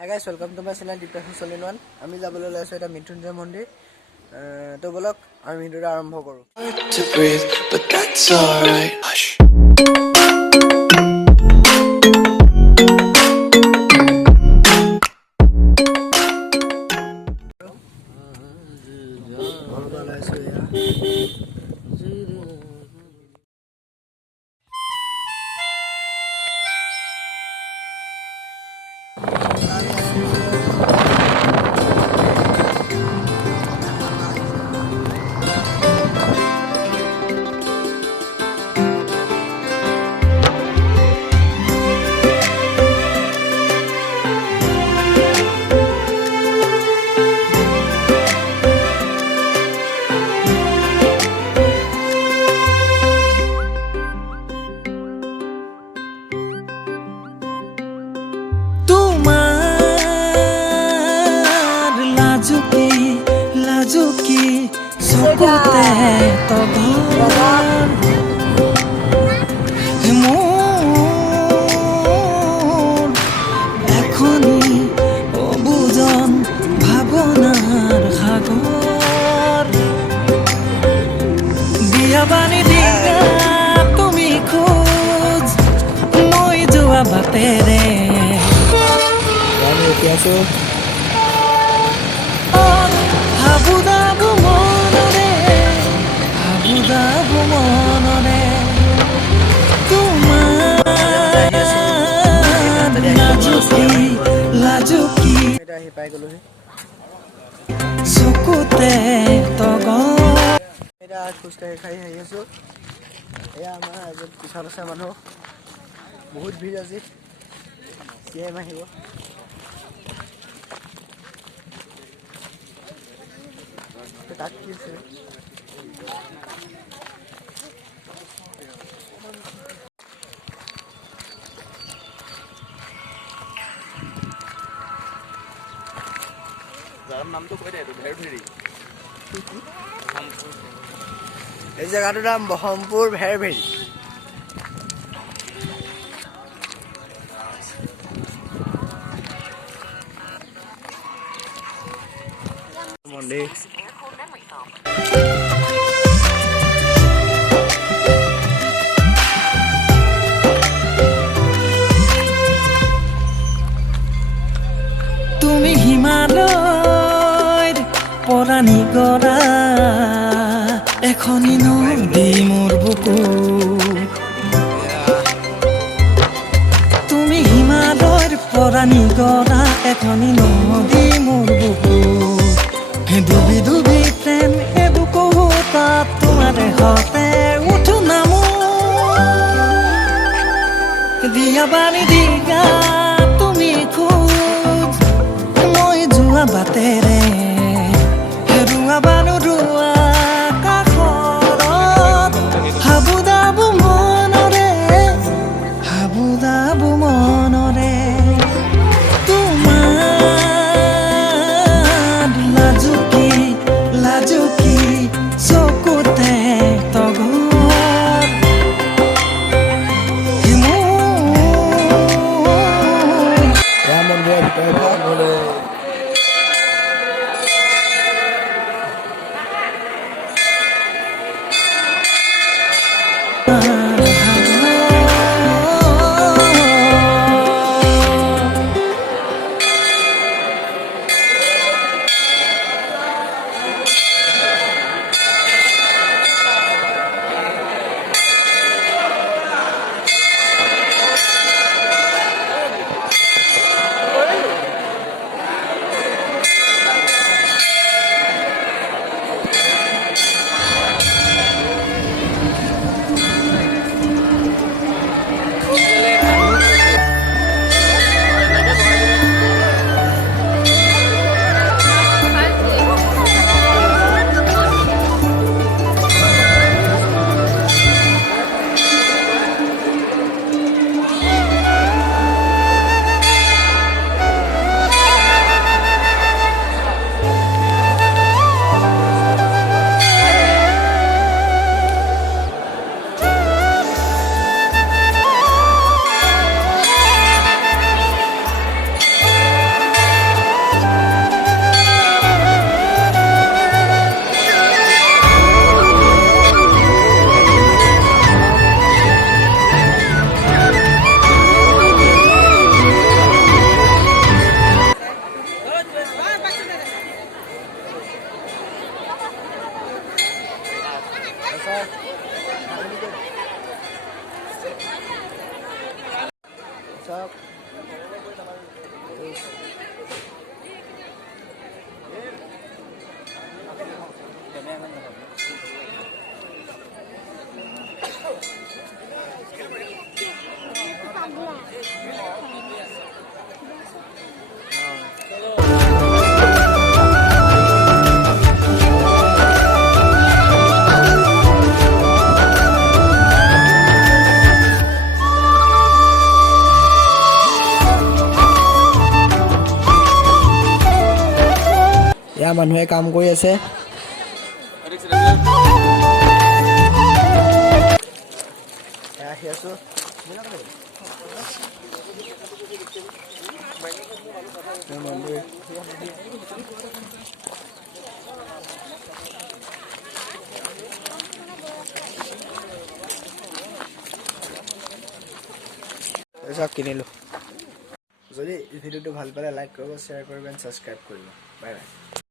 Hi guys, welcome to my channel Depression Solin 1. আমি যাবলৈ লৈছো এটা মৃত্যুঞ্জয় মন্দিৰ তো বলক আমি ভিডিওটা আৰম্ভ কৰো To breathe, but that's alright. Hush. লাজুকি চকুতে তগৰ মোৰ এখনি অবুজন ভাৱনাৰ সাগৰ দিয়া বানি দিয়া তুমি খোজ মই যোৱা বাটেৰে হাবুদাবু মনৰে তোমাৰ লাজুকি এটা আহি পাই গলো চকুতে তগৰ এটা খোজকাঢ়ি খাই আহি আছো এয়া আমাৰ আজি পিছত আছে মানুহ বহুত ভিৰ আজি কেম আহিব তাত কি আছে নামটো কৈ দে ভেৰভেৰি এই জেগাটোৰ নাম বহমপুৰ ভেৰভেৰি মন্দিৰ তুমি হিমালয়ৰ পৰা নিগৰা এখনি নদী মোৰ বুকু তুমি হিমালয়ৰ পৰা নিগৰা এখনি নদী মোৰ বুকু ডুবি ডুবি প্ৰেম এবুকু তাত তোমাৰ দেহতে উঠো নামো দিয়া বানি দিয়া তুমি খোজ মই যোৱা বাটেৰে হেৰুৱা বানো ৰুৱা কাষৰত হাবুদাবু মনৰে তোমাৰ লাজুকি চকুতে তগৰ মন্দিৰৰ ভিতৰত এয়া মানুহে কাম কৰি আছে এয়া আহি আছো সব কিনিলো যদি ভিডিওটো ভাল পালে লাইক কৰিব শ্বেয়াৰ কৰিব এণ্ড ছাবস্ক্ৰাইব কৰিব বাই বাই